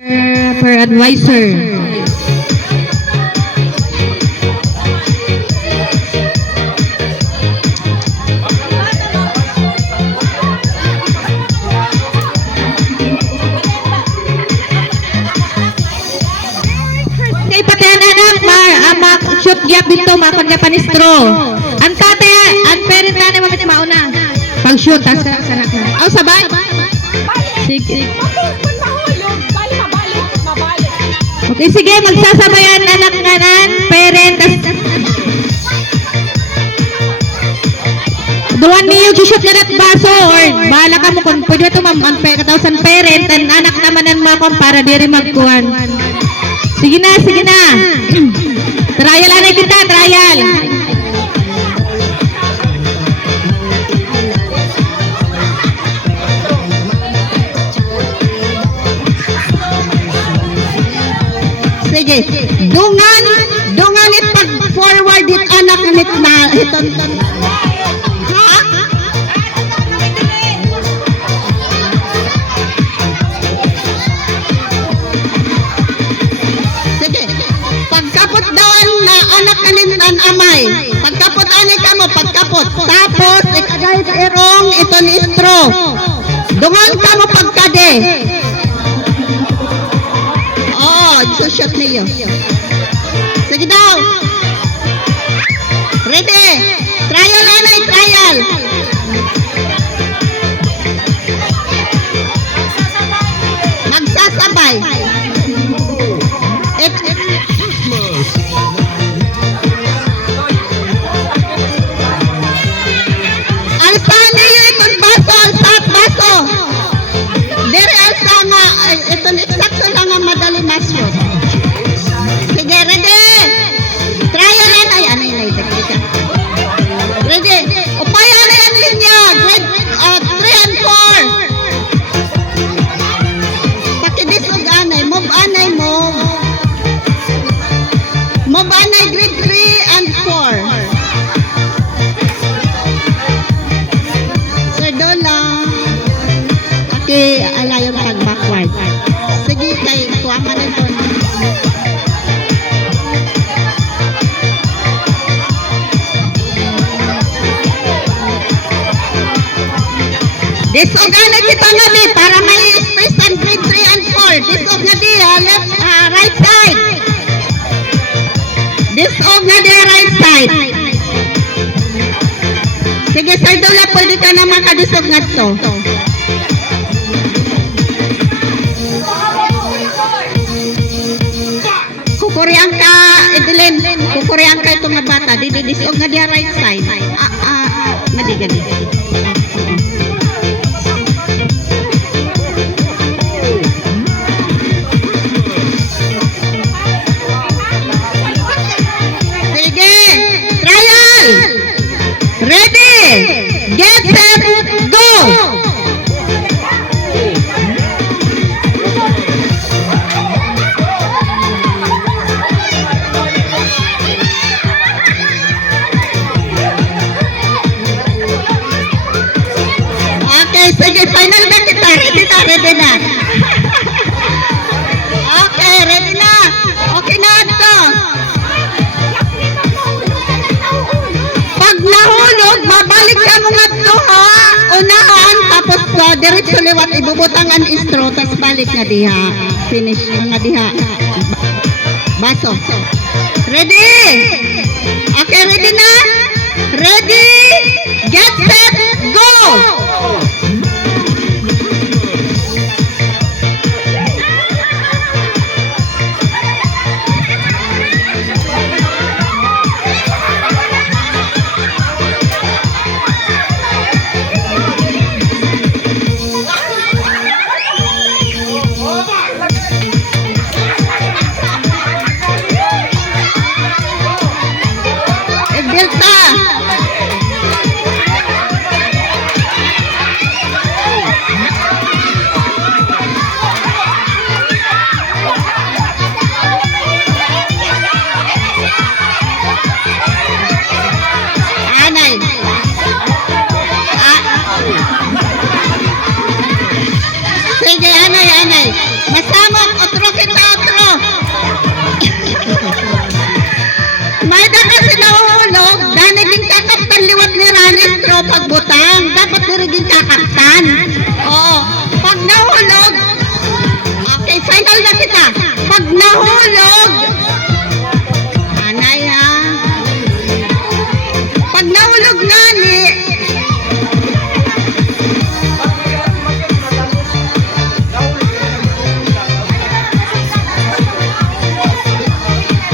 per advisor. Hindi pati anak shoot gyap dito makon gyap panistro. Ang tate, ang parent na naman iti mauna. Pag shoot tas sana ka. Oh, sabay. Sige. Okay, sige, magsasabayan anak nganan, parent, duwan niyo shoot na baso or bahala ka mo kung pwede ito katausan parent and anak naman ang makon para diri magkuhan. Sige na, sige na. Trial anay kita, trial. Sige, dungan it pag forward it anak nit na iton. Ha? Sige, pagkapot dawan na anak kanin an amay. Pagkapot ani ka mo, pagkapot. Tapos ikagayt erong iton istro. Dungan ka mo pagkade. Shoot niyo. Sige daw. Ready? Trial anay, trial. Magsasabay. Alsa niyo itong baso, alsat baso. Dere alsa nga, itong eksakto lang ang madali na shoot. Sige, ready? Trial yan. Ay, anay, teka. Ready? Upaya na yan linya. Grade 3 and 4. Pakidisog anay. Move anay, move. Move anay, grade 3 and 4. Sir Dola. Okay, alayong pag-backward. Sige, kay kuwama na ito. Disog na kita nga di para may space and grade 3 and 4. Disog nga di left, right side. Disog nga di right side. Sige, Sir Dola, pwede ka na makadisog nga to. Kukuriang ka, Edelyn. Kukuriang ka itong nga bata. Disog nga di right side. Madigadi. Ready, get set, go! Okay, sige, final na kita. Ready na. Okay, ready na. Okay na ito. Nahulog, mabalik ka mga to ha. Unahan, tapos diretso liwat, ibubutang ang istro, tapos balik na diha. Finish nga diha. Baso. Ready? Okay, ready na? Ready? Get set, go! pagbutang. Dapat dirigin kakaktan. Oo. Pag nahulog, okay, final na kita. Pag nahulog, anay ha. Pag nahulog nga ni,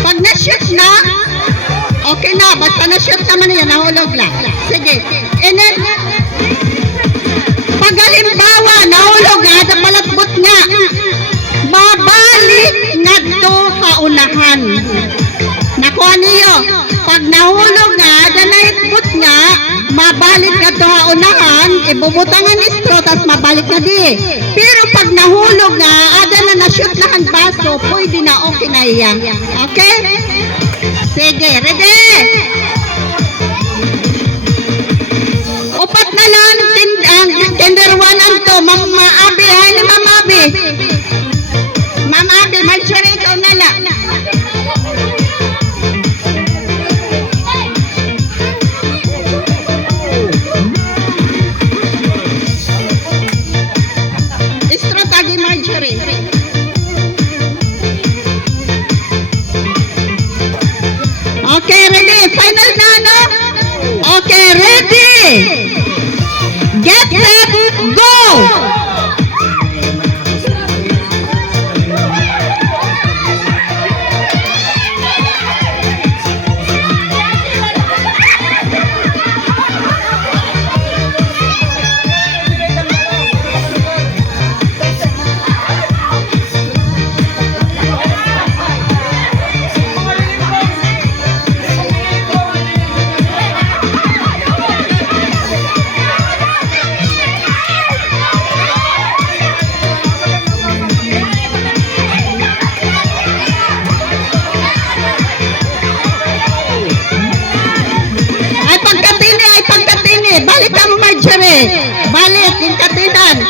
pag na-shoot na, okay na, basta na-shoot naman yan, nahulog lang. Sige. And then, pag halimbawa, nahulog nga, napalatbot nga, babalik nga to kaunahan. Nakuha niyo, pag nahulog nga, danahitbot nga, mabalik nga to kaunahan, ibubutangan ni straw, tas mabalik na di. Pero pag nahulog nga, ada na na-shoot na ang baso, pwede na okay na iya. Okay? Sige, ready? Upat na lang, tender 1 and 2, Mama Abi, hi ni Mama Abi. Mama Abi, Marjorie, ikaw na lang. Istratagi Marjorie. Okay, ready? Final na, no? Okay, ready? Get set, go! Balik ka mo, Marjorie. Balik, yung katinan.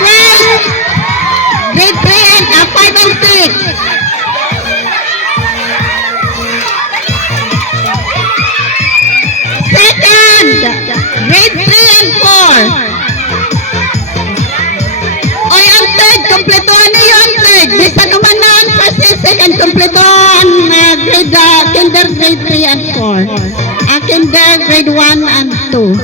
First, grade 3 and 5 and 6. Second, grade 3 and 4. Oy, ang third, kompletuhan niyo ang third. Bisa naman na ang first and second, kompletuhan kinder grade 3 and 4. Kinder grade 1 and 2.